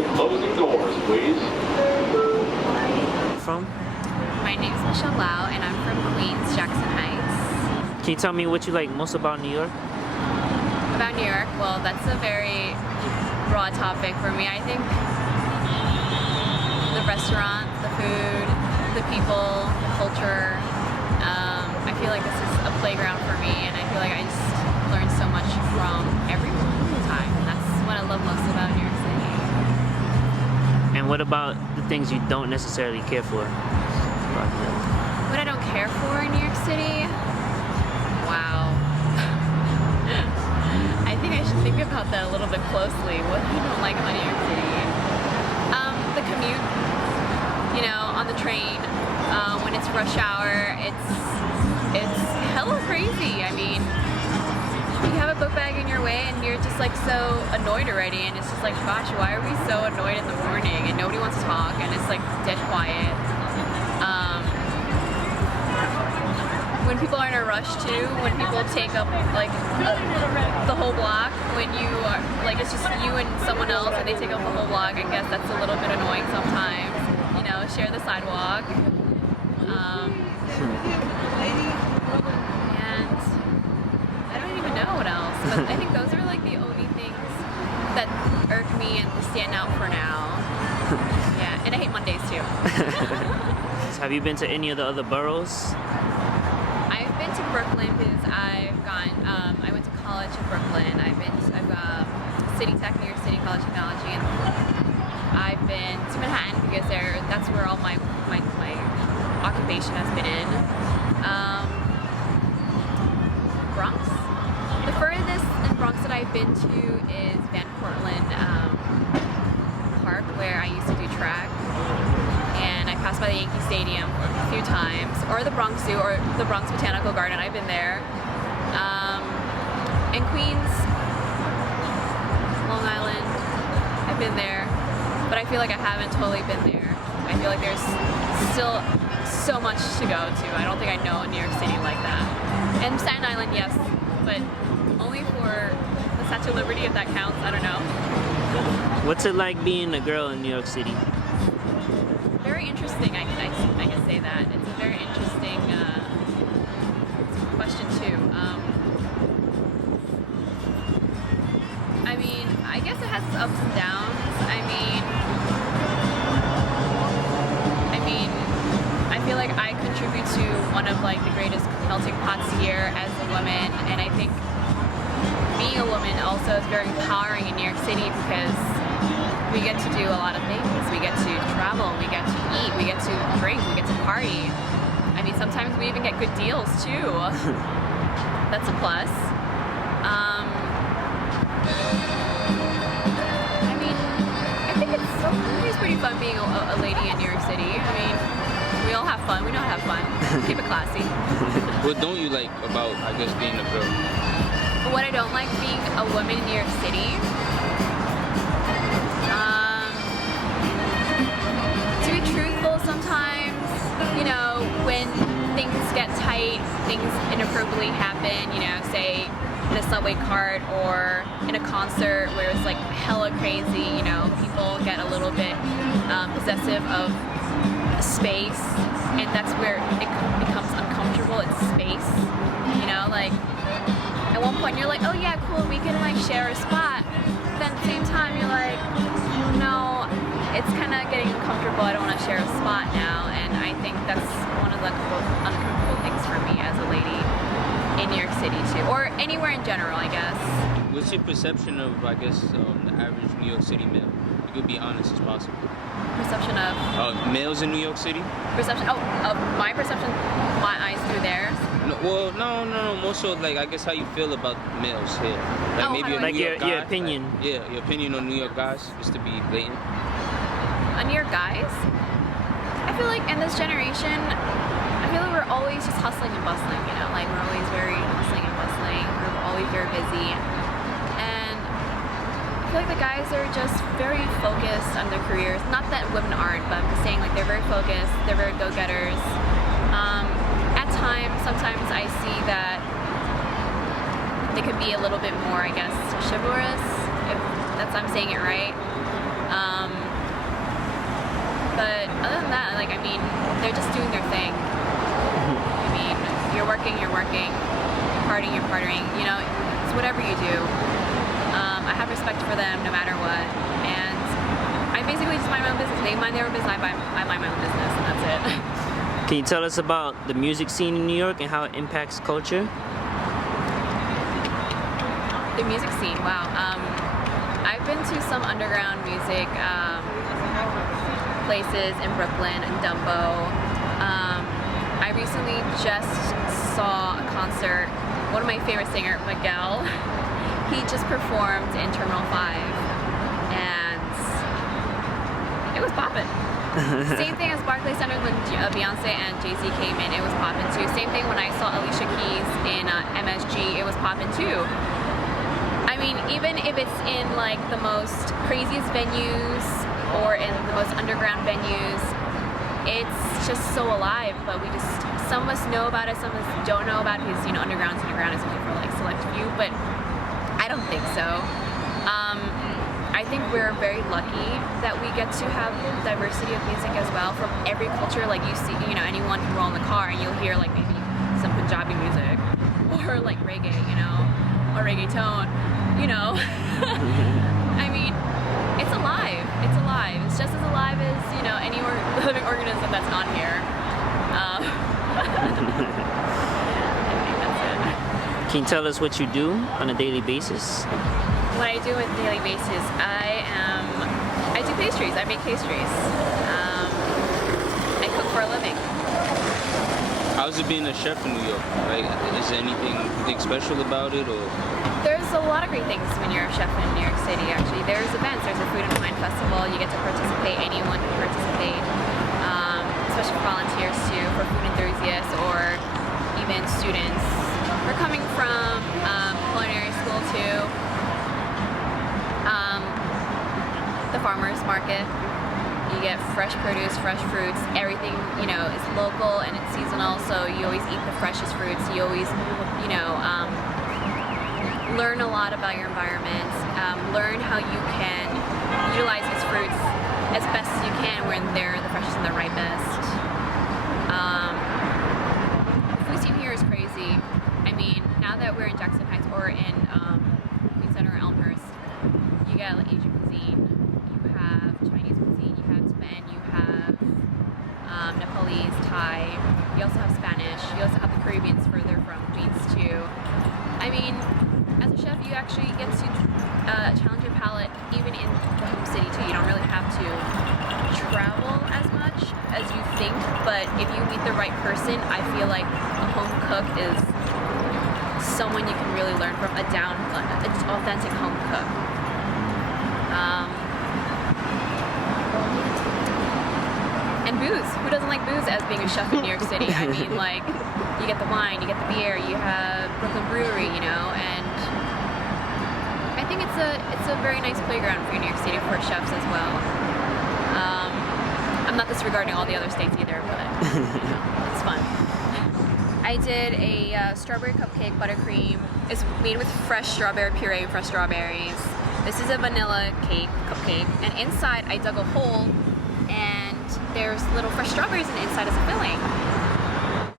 the closing doors, please. From? My name is Michelle Lau, and I'm from Queens, Jackson Heights. Can you tell me what you like most about New York? About New York, well, that's a very broad topic for me. I think the restaurants, the food, the people, the culture. I feel like this is a playground for me, and I feel like I just learned so much from everyone all the time. And that's what I love most about New York City. And what about the things you don't necessarily care for? What I don't care for in New York City? Wow. I think I should think about that a little bit closely. What I don't like about New York City? The commute, you know, on the train, when it's rush hour, it's hella crazy. I mean, you have a book bag in your way and you're just like so annoyed already, and it's just like, gosh, why are we so annoyed in the morning and nobody wants to talk and it's like dead quiet. When people are in a rush too, when people take up like the whole block, when you are like, it's just you and someone else and they take up the whole block, I guess that's a little bit annoying sometimes. You know, share the sidewalk. And I don't even know what else, but I think those are like the only things that irk me and stand out for now. Yeah, and I hate Mondays too. Have you been to any of the other boroughs? I've been to Brooklyn because I went to college in Brooklyn. I've got City Tech, New York City College of Technology, and I've been to Manhattan because that's where all my occupation has been in. Bronx. The furthest in Bronx that I've been to is Van Cortlandt Park, where I used to do track. And I passed by the Yankee Stadium a few times, or the Bronx Zoo, or the Bronx Botanical Garden. I've been there. In Queens, Long Island, I've been there, but I feel like I haven't totally been there. I feel like there's still so much to go to. I don't think I know New York City like that. And Staten Island, yes, but only for the Statue of Liberty, if that counts. I don't know. What's it like being a girl in New York City? Very interesting, I can say that. It's a very interesting question too. I mean, I guess it has its ups and downs. I feel like I contribute to one of like the greatest melting pots here as a woman, and I think being a woman also is very empowering in New York City because we get to do a lot of things. We get to travel, we get to eat, we get to drink, we get to party. I mean, sometimes we even get good deals too. That's a plus. I mean, I think it's pretty fun being a lady in New York City. I mean, we all have fun. We know how to have fun. Keep it classy. What don't you like about, I guess, being a girl? What I don't like being a woman in New York City? To be truthful, sometimes, you know, when things get tight, things inappropriately happen, you know, say in a subway cart or in a concert where it's like hella crazy, you know, people get a little bit possessive of space, and that's where it becomes uncomfortable. It's space, you know, like at one point you're like, oh yeah, cool, we can like share a spot, but then at the same time you're like, no, it's kind of getting uncomfortable, I don't want to share a spot now. And I think that's one of the uncomfortable things for me as a lady in New York City too, or anywhere in general, I guess. What's your perception of, I guess, the average New York City male? You could be honest as possible. Perception of? Males in New York City? Perception, of my perception, my eyes through theirs? No, well, no, more so like, I guess, how you feel about males here. Like maybe a like New York guy, your opinion. Like, yeah, your opinion on New York guys, just to be blatant. On New York guys? I feel like in this generation, I feel like we're always just hustling and bustling, you know? Like, we're always very hustling and bustling. We're always very busy. And I feel like the guys are just very focused on their careers. Not that women aren't, but I'm just saying, like, they're very focused. They're very go-getters. At times, sometimes I see that they could be a little bit more, I guess, chivalrous, if I'm saying it right. like, I mean, they're just doing their thing. I mean, you're working, you're partying, you're partying, you know, it's whatever you do. I have respect for them no matter what, and I basically just mind my own business. They mind their own business, I mind my own business, and that's it. Can you tell us about the music scene in New York and how it impacts culture? The music scene, wow. I've been to some underground music places in Brooklyn and Dumbo. I recently just saw a concert. One of my favorite singer, Miguel, he just performed in Terminal 5, and it was poppin'. Same thing as Barclays Center when Beyonce and Jay-Z came in, it was poppin' too. Same thing when I saw Alicia Keys in MSG, it was poppin' too. I mean, even if it's in like the most craziest venues or in the most underground venues, it's just so alive. But some of us know about it, some of us don't know about it, because, you know, underground is only for like select few, but I don't think so. I think we're very lucky that we get to have diversity of music as well from every culture. Like, you see, you know, anyone can roll in the car and you'll hear like maybe some Punjabi music or like reggae, you know, or reggaeton, you know. I mean, it's alive. It's alive. It's just as alive as, you know, any living organism that's not here. I think that's it. Can you tell us what you do on a daily basis? What I do on a daily basis, I do pastries. I make pastries. I cook for a living. How's it being a chef in New York? Like, is there anything you think special about it, or? There's a lot of great things when you're a chef in New York City, actually. There's events, there's a food and wine festival, you get to participate, anyone can participate, especially for volunteers too, for food enthusiasts or even students. We're coming from culinary school too. The farmers market. You get fresh produce, fresh fruits, everything, you know, is local and it's seasonal, so you always eat the freshest fruits. You always, you know, learn a lot about your environment, learn how you can utilize these fruits as best as you can when they're the freshest and the ripest. Food scene here is crazy. I mean, now that we're in Jackson Heights or in Queens Center or Elmhurst, you get like Asian cuisine, you have Chinese cuisine, you have Tibetan, you have Nepalese, Thai, you also have Spanish, you also have the Caribbeans further from Queens too. I mean, as a chef, you actually get to challenge your palate even in the home city too. You don't really have to travel as much as you think, but if you meet the right person, I feel like a home cook is someone you can really learn from, an authentic home cook. And booze. Who doesn't like booze as being a chef in New York City? I mean, like, you get the wine, you get the beer, you have Brooklyn Brewery, you know, and I think it's a very nice playground for New York City for chefs as well. I'm not disregarding all the other states either, but you know, it's fun. I did a strawberry cupcake, buttercream. It's made with fresh strawberry puree, fresh strawberries. This is a vanilla cupcake, and inside I dug a hole, and there's little fresh strawberries in the inside as a filling.